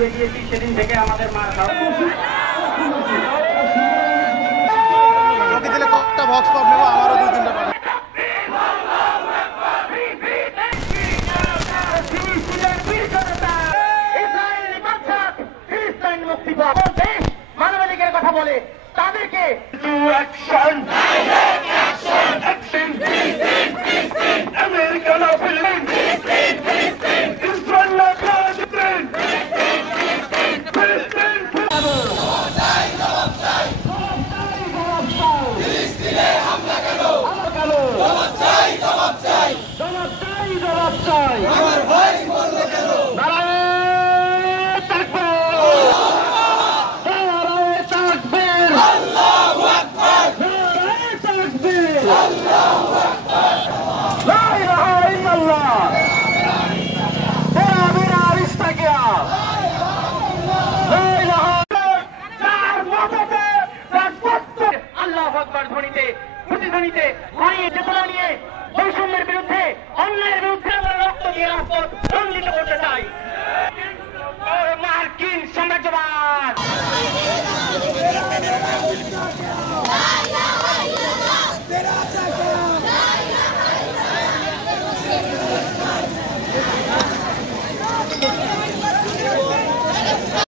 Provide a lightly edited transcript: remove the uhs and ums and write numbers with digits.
বেরিয়েছি সেদিন থেকে আমাদের মার খাওয়া। কতটা বক্স পপ নেবো, আমারও 2-3টা পাবে। মানবাধিকারের কথা বলে তাদেরকে প্রতিধ্বনিতে ঘনিয়ে চেতনা নিয়ে বৈষম্যের বিরুদ্ধে, অন্যায়ের বিরুদ্ধে আমরা রক্ত দিয়ে রাজপথ রঞ্জিত করতে চাই। মার্কিন সাম্রাজ্যবাদ